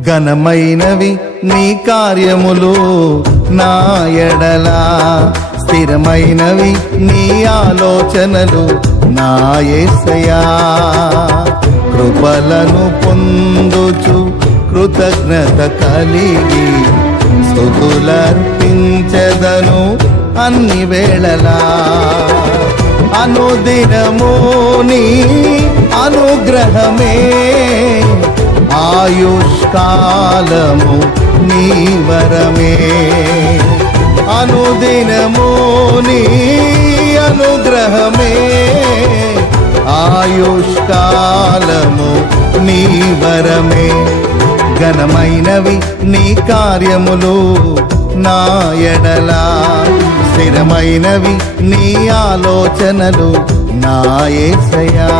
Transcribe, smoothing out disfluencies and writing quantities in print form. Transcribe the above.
ఘనమైనవి నీ కార్యములు నా ఎడలా, స్థిరమైనవి నీ ఆలోచనలు నా యేసయ్యా. కృపలను పొందుచు కృతజ్ఞత కలిగి స్తుతులర్పించెదను అన్ని వేళలా. అనుదినము నీ అనుగ్రహమే, ఆయుష్కాలము నీ వరమే. అనుదినము నీ అనుగ్రహమే, ఆయుష్కాలము నీ వరమే. ఘనమైనవి నీ కార్యములు నా ఎడలా, స్థిరమైనవి నీ ఆలోచనలు నా యేసయ్యా.